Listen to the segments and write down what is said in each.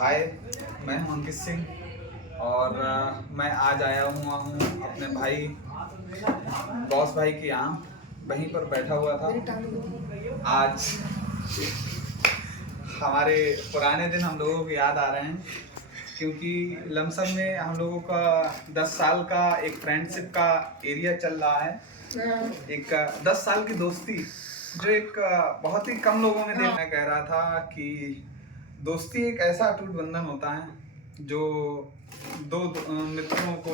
हाय, मैं हूं अंकित सिंह और मैं आज आया हुआ हूं अपने भाई बॉस भाई के यहाँ। वहीं पर बैठा हुआ था। आज हमारे पुराने दिन हम लोगों को याद आ रहे हैं, क्योंकि लमसम में हम लोगों का 10 साल का एक फ्रेंडशिप का एरिया चल रहा है। एक 10 साल की दोस्ती जो एक बहुत ही कम लोगों में देखना। कह रहा था कि दोस्ती एक ऐसा अटूट बंधन होता है जो दो मित्रों को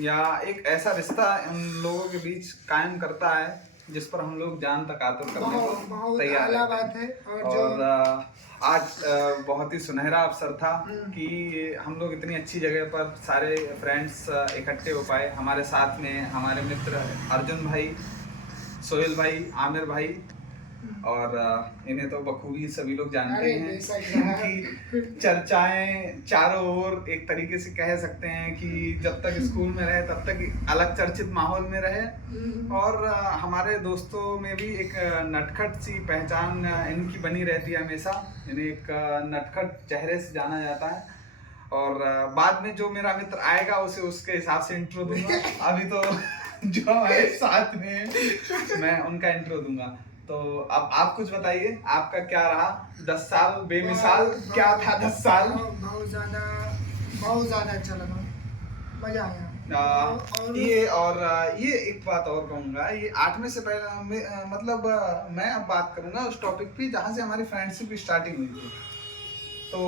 या एक ऐसा रिश्ता उन लोगों के बीच कायम करता है जिस पर हम लोग जान तक आतुर करने को तैयार है। और आज बहुत ही सुनहरा अवसर था कि हम लोग इतनी अच्छी जगह पर सारे फ्रेंड्स इकट्ठे हो पाए। हमारे साथ में हमारे मित्र अर्जुन भाई, सोहेल भाई, आमिर भाई और इन्हें तो बखूबी सभी लोग जानते हैं कि चर्चाएं चारों ओर एक तरीके से कह सकते हैं कि जब तक स्कूल में रहे तब तक अलग चर्चित माहौल में रहे। और हमारे दोस्तों में भी एक नटखट सी पहचान इनकी बनी रहती है हमेशा। इन्हें एक नटखट चेहरे से जाना जाता है। और बाद में जो मेरा मित्र आएगा उसे उसके हिसाब से इंट्रो दूंगा। अभी तो जो हमारे साथ में मैं उनका इंट्रो दूंगा। तो अब आप कुछ बताइए, आपका क्या रहा 10 साल बेमिसाल? क्या था 10 साल? बहुत ज्यादा अच्छा लगा, मजा आया। ये एक बात और कहूंगा, ये 8वें से पहले मतलब मैं अब बात करूंगा उस टॉपिक पे जहाँ से हमारी फ्रेंडशिप स्टार्टिंग हुई थी। तो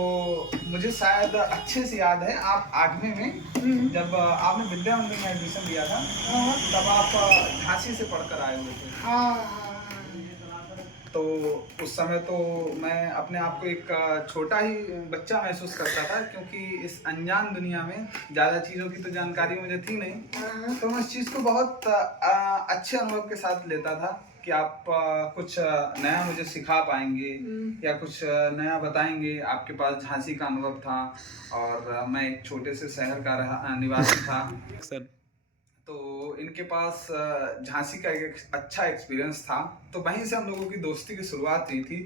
मुझे शायद अच्छे से याद है, आप 8वें में जब आपने विद्या मंदिर में एडमिशन लिया था तब आप झांसी से पढ़कर आए हुए थे। तो उस समय तो मैं अपने आप को एक छोटा ही बच्चा महसूस करता था, क्योंकि इस अनजान दुनिया में ज़्यादा चीज़ों की तो जानकारी मुझे थी नहीं। तो मैं इस चीज़ को बहुत अच्छे अनुभव के साथ लेता था कि आप कुछ नया मुझे सिखा पाएंगे या कुछ नया बताएंगे। आपके पास झांसी का अनुभव था और मैं एक छोटे से शहर का निवासी था। तो इनके पास झांसी का एक अच्छा एक्सपीरियंस था, तो वहीं से हम लोगों की दोस्ती की शुरुआत हुई थी।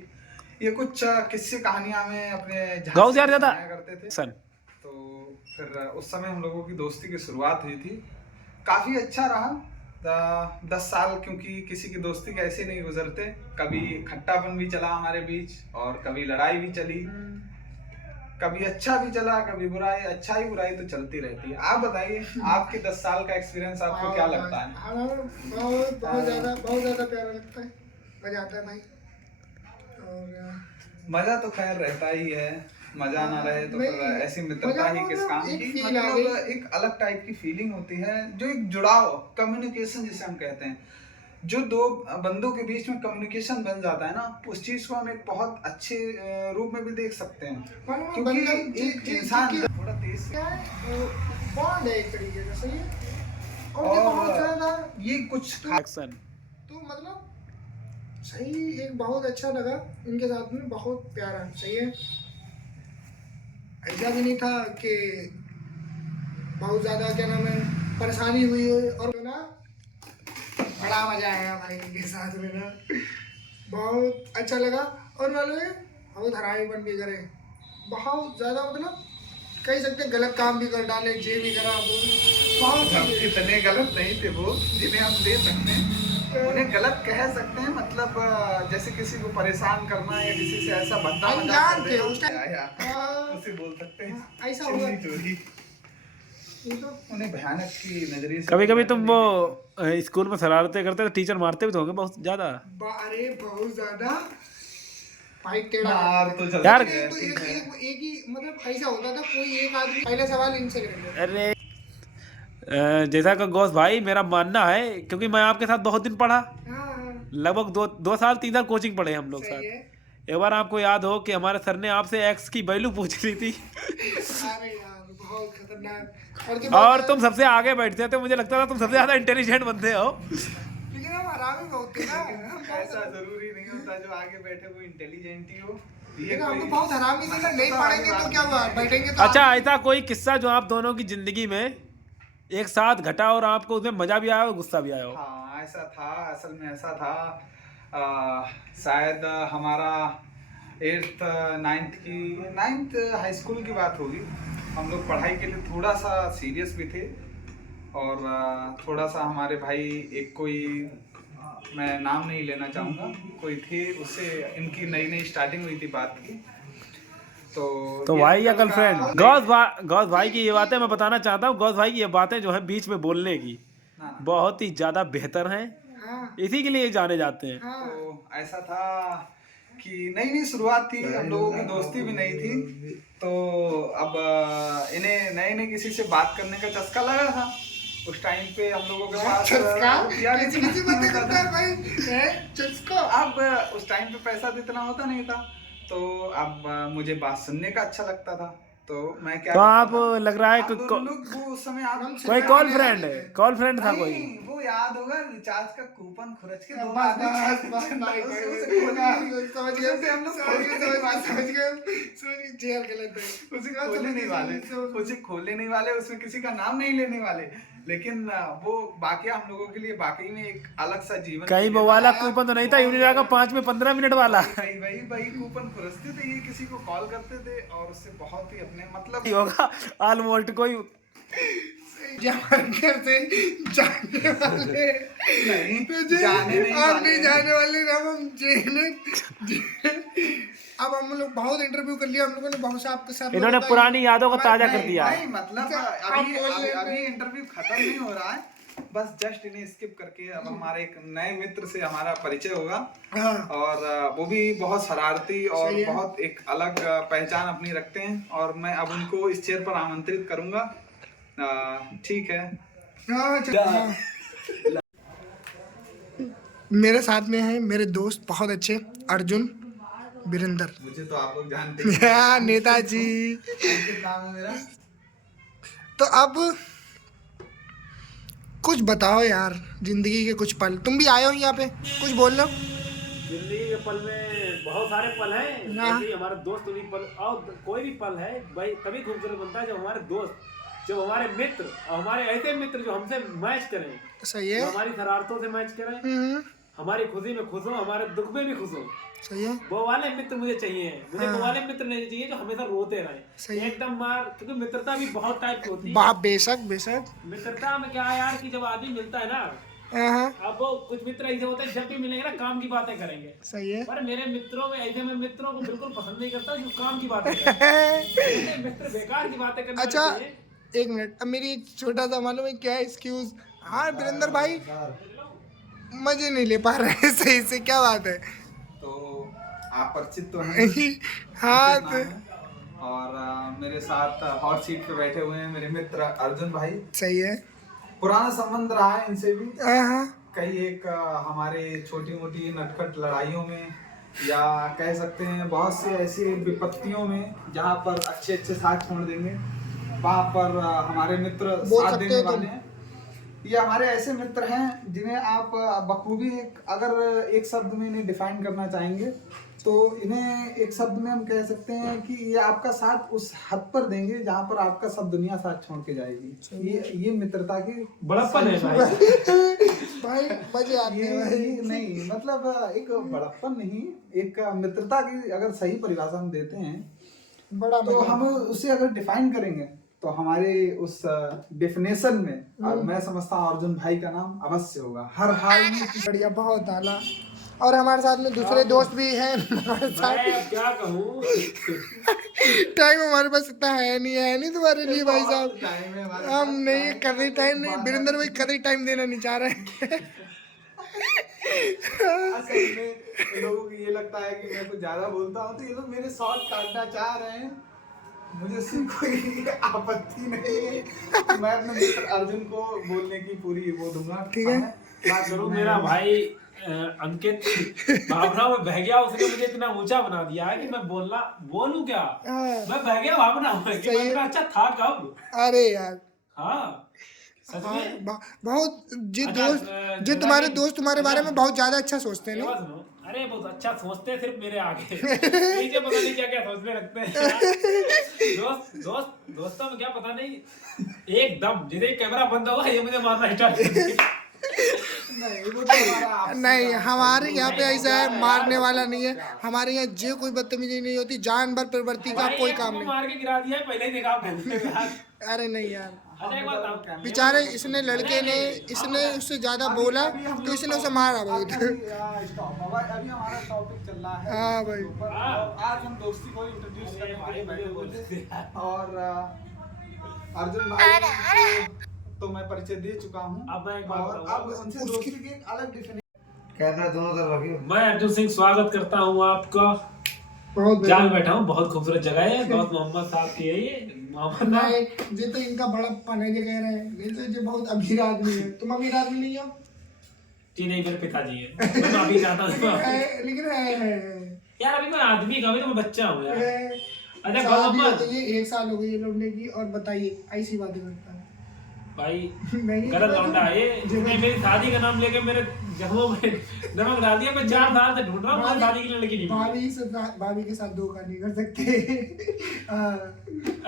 ये कुछ किस्से कहानियां में अपने झांसी में सुनाया करते थे। तो फिर उस समय हम लोगों की दोस्ती की शुरुआत हुई थी। काफ़ी अच्छा रहा 10 साल, क्योंकि किसी की दोस्ती के ऐसे नहीं गुजरते। कभी खट्टापन भी चला हमारे बीच और कभी लड़ाई भी चली, कभी अच्छा भी चला कभी बुराई। अच्छा ही बुराई तो चलती रहती है। आप बताइए, आपके 10 साल का एक्सपीरियंस आपको क्या लगता है? बहुत ज्यादा प्यारा लगता है, मजा आता है भाई। और मजा तो खैर रहता ही है, मजा ना रहे तो फिर ऐसी मित्रता ही किस काम की। मतलब एक अलग टाइप की फीलिंग होती है, जो एक जुड़ाव, कम्युनिकेशन जिसे हम कहते हैं, जो दो बंदों के बीच में कम्युनिकेशन बन जाता है ना, उस चीज को हम एक बहुत अच्छे रूप में भी देख सकते हैं। क्योंकि एक इंसान थोड़ा तेज बॉन्ड है एक तरीके से, सही है। और ये कुछ तो मतलब सही, एक बहुत अच्छा लगा इनके साथ में, बहुत प्यारा, सही है। ऐसा भी नहीं था कि बहुत ज्यादा क्या नाम है परेशानी हुई हो, और ना बड़ा मजा आया भाई इनके साथ में ना, बहुत अच्छा लगा। और मालूम है बहुत हरामी बन के करे, बहुत ज्यादा, मतलब कह सकते गलत काम भी कर डाले, जे भी करा वो बहुत। इतने गलत नहीं थे वो जिन्हें हम दे सकते हैं, उन्हें गलत कह सकते हैं। मतलब जैसे किसी को परेशान करना या किसी से ऐसा भद्दा मजाक कर देना, उसे बोल सकते हैं ऐसा हुआ चोरी। तो उन्हें भयानक की नजरिए से कभी कभी तुम वो स्कूल में शरारतें करते तो टीचर मारते भी तो होंगे बहुत ज्यादा। अरे बहुत ज्यादा भाई, टेढ़ा तो यार एक ही मतलब ऐसा होता था, कोई एक आदमी पहला सवाल इनसे करेगा। अरे जैसा कि गौस भाई, मेरा मानना है, क्योंकि मैं आपके साथ बहुत दिन पढ़ा, लगभग दो साल 3 साल कोचिंग पढ़े हम लोग साथ। एक बार आपको याद हो कि हमारे सर ने आपसे एक्स की वैल्यू पूछ ली थी। अरे यार बहुत खतरनाक। और तुम सबसे आगे बैठते थे, मुझे लगता था तुम सबसे ज्यादा इंटेलिजेंट बंदे हो। लेकिन हम हरामी बहुत थे ना। ऐसा जरूरी नहीं होता जो आगे बैठे वो इंटेलिजेंट ही हो। हम तो बहुत हरामी थे ना, नहीं पढ़ेंगे तो क्या हुआ, बैठेंगे तो। अच्छा, ऐसा कोई किस्सा जो आप दोनों की जिंदगी में एक साथ घटा और आपको उसमें मजा भी आया और गुस्सा भी आया हो? हाँ ऐसा था, असल में ऐसा था। शायद हमारा 8th 9th हाई स्कूल की बात होगी। हम लोग पढ़ाई के लिए थोड़ा सा सीरियस भी थे और थोड़ा सा हमारे भाई एक कोई, मैं नाम नहीं लेना चाहूँगा, कोई थे, उससे इनकी नई नई स्टार्टिंग हुई थी बात की। तो भाई या गर्लफ्रेंड गौस भाई की ये बातें मैं बताना चाहता हूँ। गौस भाई की ये बातें जो है बीच में बोलने की बहुत ही ज्यादा बेहतर हैं, इसी के लिए जाने जाते हैं। तो ऐसा था कि नई शुरुआत थी, हम लोगों की दोस्ती भी नहीं थी। तो अब इन्हें नए नए किसी से बात करने का चस्का लगा था। उस टाइम पे हम लोगों के पास अब उस टाइम पे पैसा तो इतना होता नहीं था, तो अब मुझे बात सुनने का अच्छा लगता था। तो मैं क्या, तो आप लग रहा है वो उस समय आप कोई कॉल फ्रेंड था कोई, वो याद होगा, रिचार्ज का कूपन खर्च के उसे खोलने नहीं वाले, उसमें किसी का नाम नहीं लेने वाले, लेकिन वो बाकी हम लोगों के लिए बाकी में एक अलग सा जीवन। कहीं वो वाला कूपन तो नहीं था यूनिडा का 5 में 15 मिनट वाला? वही कूपन खुरसते थे, ये किसी को कॉल करते थे और उससे बहुत ही अपने मतलब होगा ऑलमोस्ट कोई घर से जाने वाले नहीं जाने वाले ना, हम अब हम लोग बहुत इंटरव्यू कर लिया, हम लोगों ने बहुत से आपके साथ, इन्होंने पुरानी यादों को ताजा कर दिया। नहीं मतलब अभी इंटरव्यू खत्म नहीं हो रहा है, बस जस्ट इन्हें स्किप करके अब हमारे एक नए मित्र से हमारा परिचय होगा। और वो भी बहुत शरारती और बहुत एक अलग पहचान अपनी रखते हैं, और मैं अब उनको इस चेयर पर आमंत्रित करूंगा। ठीक है। मेरे साथ में है मेरे दोस्त बहुत अच्छे अर्जुन वीरेंद्र, मुझे तो आप लोग जानते हैं नेताजी नाम है मेरा। तो अब कुछ बताओ यार, जिंदगी के कुछ पल, तुम भी आए हो यहाँ पे, कुछ बोल लो। जिंदगी के पल में बहुत सारे पल हैं, जैसे हमारे दोस्त उन्हीं पल, और कोई भी पल है भाई तभी खूबसूरत बनता है जब हमारे दोस्त, जब हमारे मित्र, और हमारे ऐसे मित्र जो हमसे मैच करें, सही है, हमारी शरारतों से मैच करें, हमारी खुशी में खुश हो, हमारे दुख में भी खुश हो, सही है, वो वाले मित्र मुझे चाहिए। मुझे वो वाले मित्र नहीं चाहिए जो हमेशा रोते रहे एकदम मार, क्योंकि मित्रता भी बहुत टाइप की होती है। बेशक मित्रता में क्या है यार कि जब आदमी मिलता है ना, अब वो कुछ मित्र ऐसे होते हैं जब भी मिलेंगे ना काम की बातें करेंगे, सही है, पर मेरे मित्रों में ऐसे, मैं मित्रों को बिल्कुल पसंद नहीं करता जो काम की बातें करते। मित्र बेकार की बातें करते। अच्छा एक मिनट, अब मेरी एक छोटा सा मालूम है क्या एक्सक्यूज। हाँ वीरेंद्र भाई मजे नहीं ले पा रहे सही से, क्या बात है? तो आप परिचित तो हैं हाँ और मेरे साथ हॉट सीट पे बैठे हुए हैं मेरे मित्र अर्जुन भाई। सही है, पुराना संबंध रहा है इनसे भी, हाँ कई एक हमारे छोटी मोटी नटखट लड़ाइयों में, या कह सकते हैं बहुत से ऐसी विपत्तियों में जहाँ पर अच्छे साथ छोड़ देंगे, वहाँ पर हमारे मित्र साथ देने वाले हैं। ये हमारे ऐसे मित्र हैं जिन्हें आप बखूबी अगर एक शब्द में इन्हें डिफाइन करना चाहेंगे तो इन्हें एक शब्द में हम कह सकते हैं कि ये आपका साथ उस हद पर देंगे जहाँ पर आपका सब दुनिया साथ छोड़ के जाएगी। ये मित्रता की बड़प्पन है भाई मजे आते हैं भाई। नहीं मतलब एक बड़प्पन नहीं, एक मित्रता की अगर सही परिभाषा हम देते हैं बड़ा तो हम उसे अगर डिफाइन करेंगे तो हमारे उस डेफिनेशन में मैं समझता हूँ अर्जुन भाई का नाम अवश्य होगा हर हाल में। बढ़िया, बहुत आला। और हमारे साथ में दूसरे दोस्त भी हैं हमारे साथ। मैं क्या कहूँ, टाइम हमारे पास इतना है नहीं तुम्हारे लिए भाई साहब, हम नहीं कभी टाइम नहीं, वीरेंद्र भाई कभी टाइम देना नहीं चाह रहे हैं। असल में लोगों को ये लगता है कि मैं कुछ ज्यादा बोलता हूँ, तो ये लोग मेरे शॉर्ट काटना चाह रहे हैं, मुझे उससे कोई आपत्ति नहीं है। मैं अपने मित्र अर्जुन को बोलने की पूरी वो दूंगा। ठीक है, बात करूँ, मेरा भाई अंकित भावना में बह गया, उसने मुझे इतना ऊंचा बना दिया है कि मैं बोलूं क्या, मैं बह गया भावना में कि मैं इतना अच्छा था कब। अरे यार हाँ सच में बहुत जो तुम्हारे दोस्त तुम्हारे बारे में बहुत ज्यादा अच्छा सोचते हैं ना। अरे बहुत अच्छा सोचते हैं, सिर्फ मेरे आगे पीछे पता नहीं क्या क्या सोचने लगते हैं। दोस्तों में क्या पता नहीं, एकदम जैसे कैमरा बंद होगा ये मुझे मारना स्टार्ट कर देंगे। नहीं वो तो हमारा नहीं हमारे यहाँ पे ऐसा है, मारने वाला नहीं है हमारे यहाँ। जो कोई बदतमीजी नहीं होती, जानवर प्रवृत्ति का भाई कोई एक काम को नहीं। मार के गिरा दिया है, पहले ही देखा आपने। अरे नहीं यार, अच्छा एक बात बताओ, बेचारे इसने लड़के ने इसने उससे ज्यादा बोला तो इसने उसे मारा बहुत। स्टॉप अभी हमारा टॉपिक चल रहा है हाँ भाई। ऊपर, और आज हम दोस्ती को इंट्रोड्यूस करने के लिए बैठे हुए थे। और अर्जुन भाई को तो मैं परिचय दे चुका हूँ, अब मैं एक बात और बताऊँ। अब उनसे दोस्ती की एक अलग डिफिनेशन। कैमरा दोनों तरफ रखियो। मैं अर्जुन सिंह स्वागत करता हूँ आपका। बहुत जहाँ बैठा हूँ बहुत खूबसूरत जगह है, बहुत मोहम्मद साहब की है ये। मोहम्मद साहब नहीं, ये तो इनका बड़प्पन है, ये कह रहे हैं। ये तो ये बहुत अमीर आदमी है। तुम अमीर आदमी नहीं हो? जी नहीं, मेरे पिताजी है। मैं तो अभी चाहता हूँ लेकिन है। यार, अभी मैं आदमी का, अभी तो मैं बच्चा हूँ यार। अच्छा शादी मोहम्मद बताइए, 1 साल हो गई है लौंडे की, और बताइए ऐसी बातें करता है। भाई, नहीं, गलत लौंडा है ये। इसने मेरी शादी का नाम लेके मेरे जख्मों में नमक डाल दिया। मैं 4 साल से ढूंढ रहा हूँ, मुझे शादी के लिए लड़की नहीं मिली। भाभी के साथ धोखा नहीं कर सकते।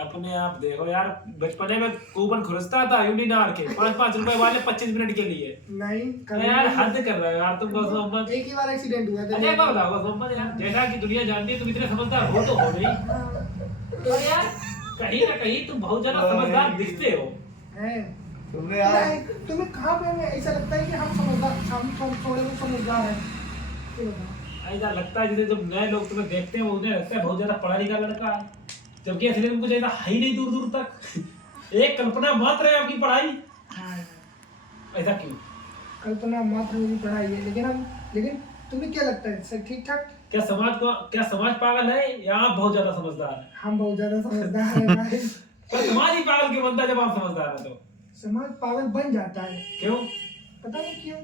अपने आप देखो यार, बचपने में कूपन खुरसता था यूनिनार के 5-5 रुपए वाले 25 मिनट के लिए। नहीं अरे यार हद कर रहे हो यार तुम गौस मोहम्मद। एक ही बार एक्सीडेंट हुआ था। अच्छा एक बात बताओ गौस मोहम्मद यार, जैसा कि दुनिया जानती है तुम इतने समझदार हो तो हो नहीं, तो यार कहीं ना कहीं तुम बहुत ज्यादा समझदार दिखते हो। हैं? तुमने यार नहीं, तुम्हें कहाँ पे ऐसा लगता है कि हम समझदार, हम थोड़े बहुत समझदार हैं? ये बताओ। ऐसा लगता है जैसे जब नए लोग तुम्हें देखते हैं उन्हें लगता है बहुत ज्यादा पढ़ा लिखा लड़का है, जबकि असली में कुछ ऐसा है ही नहीं दूर दूर तक। एक कल्पना मात्र है आपकी पढ़ाई। हाँ, ऐसा क्यों? कल्पना मात्र मेरी पढ़ाई है, लेकिन तुम्हें क्या लगता है सर ठीक ठाक? क्या समाज पागल है या आप बहुत ज्यादा समझदार है? हम बहुत ज्यादा समझदार हैं भाई। पर समाज ही पागल क्यों बनता है जब आप समझदार है तो? समाज पागल बन जाता है, क्यों? पता नहीं क्यों।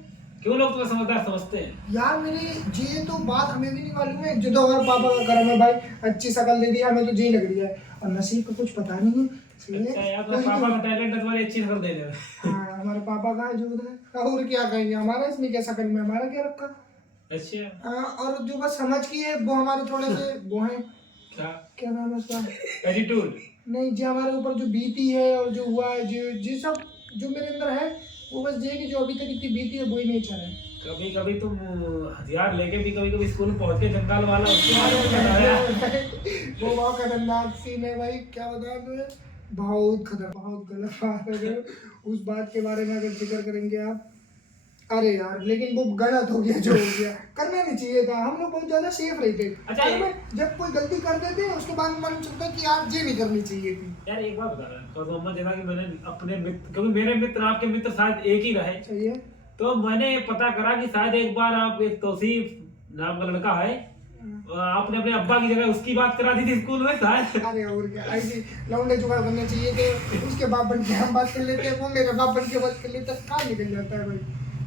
क्यों लोग तुम्हें समझदार समझते हैं? यार मेरी जी तो बात हमें भी नहीं मालूम है। जो तो हमारे पापा का कर्म है भाई, अच्छी शक्ल दे दी हमें तो जी लग रही है, और नसीब का कुछ पता नहीं है। अच्छा यार, तुम्हारे पापा का टैलेंट है तुम्हारी अच्छी शक्ल देने में। हाँ, हमारे पापा का है जो है, और क्या कहेंगे, हमारा इसमें क्या शक्ल में हमारा क्या रखा। अच्छा और जो बस समझ की है वो हमारे थोड़े से वो हैं, क्या नाम है उसका, एटीट्यूड। नहीं जो हमारे ऊपर जो बीती है और जो हुआ है, जो सब जो मेरे अंदर है, वो बस ये कि जो अभी तक इतनी बीती है वही नेचर है। कभी कभी तुम हथियार लेके भी कभी स्कूल में पहुंच के जंगल वाला वो बहुत खतरनाक सीन है भाई, क्या बताऊं तुम्हें, बहुत खतरनाक, बहुत गलत बात है। उस बात के बारे में अगर जिक्र करेंगे आप, अरे यार लेकिन वो गलत हो गया जो हो गया, करना नहीं चाहिए था। हम लोग बहुत ज्यादा सेफ रहते। अच्छा, जब कोई गलती कर देते उसके बाद मालूम चलता है कि यार ये नहीं करनी चाहिए थी। यार एक बात बता रहा हूँ मोहम्मद, जैसा कि मैंने अपने मित्र, क्योंकि मेरे मित्र आपके मित्र शायद एक ही रहे, सही है। तो मैंने पता करा कि शायद एक बार आप एक तौसीफ नाम का लड़का है, आपने अपने अब्बा की जगह उसकी बात करा दी थी स्कूल में शायद। अरे और क्या, ऐसी लौंडे जुगाड़ करने चाहिए थे। उसके बाप बन के हम बात कर लेते हैं, वो मेरे बाप बन के बात कर लेते हैं, कहाँ निकल जाता है भाई।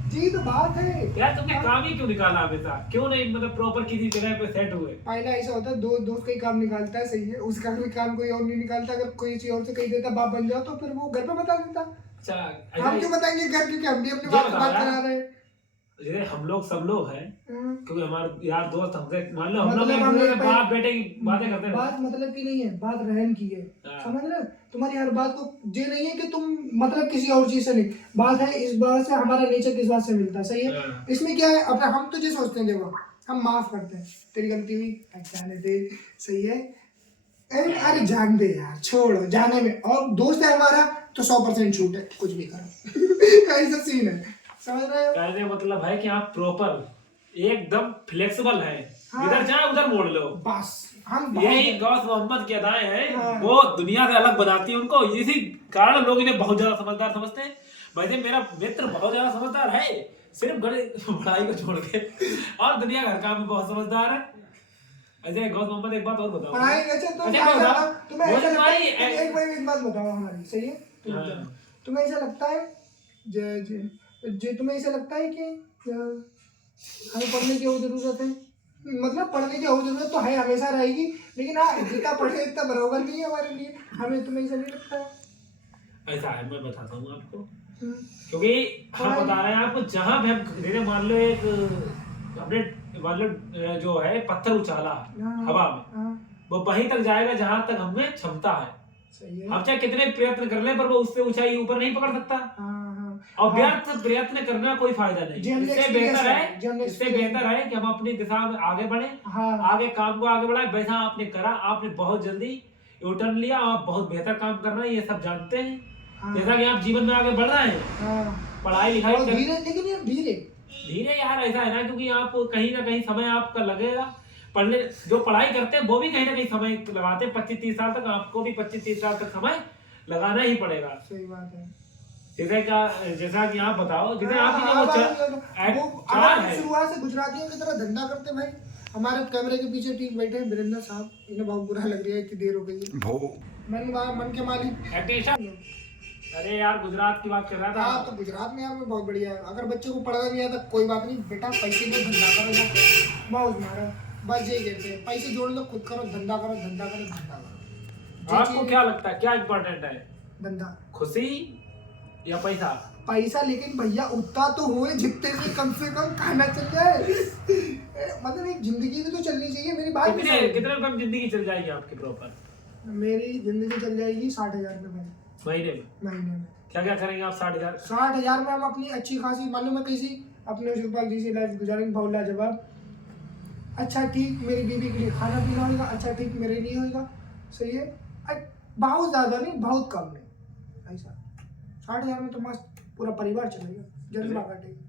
जी तो बात है यार, तुमने काम ही क्यों निकाला हमेशा? क्यों नहीं मतलब प्रॉपर किसी जगह पे सेट हुए? पहला ऐसा होता है, दोस्त का ही काम निकालता है, सही है, उसका भी काम कोई और नहीं निकालता। अगर कोई किसी और से कही देता बाप बन जाओ तो फिर वो घर पे बता देता। अच्छा, हम क्यों बताएंगे घर, क्योंकि हम भी अपने बाप से बात करा रहे हैं। जैसे हम लोग सब लोग हैं, क्योंकि हमारे यार दोस्त हमसे मान लो हम मतलब लोग हम एक लोग बाप बेटे की बातें करते हैं। बात मतलब की नहीं है, बात रहन की है, हाँ। समझ रहे हो? तुम्हारी हर बात को ये नहीं है कि तुम मतलब किसी और चीज से नहीं, बात है इस बात से हमारा नेचर किस बात से मिलता है, सही है। हाँ। इसमें क्या है, अपना हम तो ये सोचते हैं, देखो हम माफ करते हैं, तेरी गलती हुई जाने दे, सही है, अरे जान दे यार, छोड़ो जाने में, और दोस्त है हमारा तो 100% छूट है, कुछ भी करो। ऐसा सीन है, समझ रहे हो? कहने का मतलब है कि आप प्रॉपर एकदम फ्लेक्सिबल हैं, हाँ। इधर चाहे उधर मोड़ लो। बस हम यही गौस मोहम्मद की अदाएं हैं, हाँ। वो दुनिया से अलग बनाती है उनको, इसी कारण लोग इन्हें बहुत ज्यादा समझदार समझते हैं। वैसे मेरा मित्र बहुत ज्यादा समझदार है, सिर्फ पढ़ाई को छोड़ के, और दुनिया घर काम में बहुत समझदार है। ऐसे गौस मोहम्मद एक बात और बताओ। पढ़ाई अच्छा तो अच्छा, एक बात बताओ। तुम्हें वो ऐसा जो लगता है, तुम्हारी एक बात बताओ हमारी, सही है, हाँ। तुम्हें ऐसा लगता है जे तुम्हें ऐसा लगता है कि हमें पढ़ने की और जरूरत है? मतलब पढ़ने की और जरूरत तो है, हमेशा रहेगी, लेकिन हाँ जितना पढ़े इतना बराबर नहीं है हमारे लिए, हमें तुम्हें ऐसा नहीं लगता है? ऐसा है, मैं बताता हूँ आपको, हम्म, क्योंकि हम बता रहे हैं आपको, जहाँ भी हम जैसे मान लो एक अपने मान लो जो है पत्थर उछाला हाँ, हवा में, हाँ, वो वहीं तक जाएगा जहां तक हमें क्षमता है। सही है। हम चाहे कितने प्रयत्न कर लें पर वो उससे ऊंचाई ऊपर नहीं पकड़ सकता। हाँ हाँ, और व्यर्थ प्रयत्न करने का कोई फायदा नहीं। जनरल इससे experience बेहतर है, है, जनरल इससे experience। बेहतर है कि हम अपनी दिशा में आगे बढ़े, हाँ आगे काम को आगे बढ़ाए। वैसा आपने करा, आपने बहुत जल्दी यूटर्न लिया, आप बहुत बेहतर काम कर रहे हैं, ये सब जानते हैं। हाँ जैसा कि आप जीवन में आगे बढ़ रहे हैं, हाँ पढ़ाई लिखाई और कर धीरे, लेकिन ये धीरे धीरे यार ऐसा है ना, क्योंकि आप कहीं ना कहीं समय आपका लगेगा पढ़ने। जो पढ़ाई करते हैं वो भी कहीं ना कहीं समय लगाते हैं, 25-30 साल तक। आपको भी 25-30 साल तक समय लगाना ही पड़ेगा। सही बात है। जैसा कि आप बताओ, जैसे हाँ, आपकी हाँ, जो अगर है शुरुआत से गुजरातियों की तरह धंधा करते भाई। हमारे कैमरे के पीछे ठीक बैठे हैं वीरेंद्र साहब, इन्हें बहुत बुरा लग रहा है, इतनी देर हो गई है। मन के मालिक एटेंशन। अरे यार गुजरात की बात कर रहा था। हाँ, तो गुजरात में यार बहुत बढ़िया है। अगर बच्चे को पढ़ना नहीं आता कोई बात नहीं बेटा, पैसे को धंधा करो, मौज मारो, बस यही कहते हैं। पैसे जोड़ लो, खुद करो, धंधा करो, धंधा करो, धंधा करो। आपको क्या लगता है क्या इम्पोर्टेंट है, धंधा, खुशी या पैसा? पैसा, लेकिन भैया उतना तो हुए जितने से कम खाना चल जाए। मतलब एक जिंदगी भी तो चलनी चाहिए। मेरी बात कितने रुपए में जिंदगी चल जाएगी आपकी प्रॉपर? मेरी जिंदगी चल जाएगी 60,000 रुपये महीने में। महीने में। क्या क्या करेंगे आप 60,000? 60,000 में हम अपनी अच्छी खासी, मालूम है कैसी, अपने सुपाल जी से लाइफ गुजारेंगे बहुत लाजवाब। अच्छा ठीक, मेरी बीवी के लिए खाना पीना होगा, अच्छा ठीक मेरे लिए होगा, सही है। बहुत ज़्यादा नहीं, बहुत कम नहीं, ऐसा 60,000 में तो मस्त पूरा परिवार चलेगा, जन्मा काटेगा।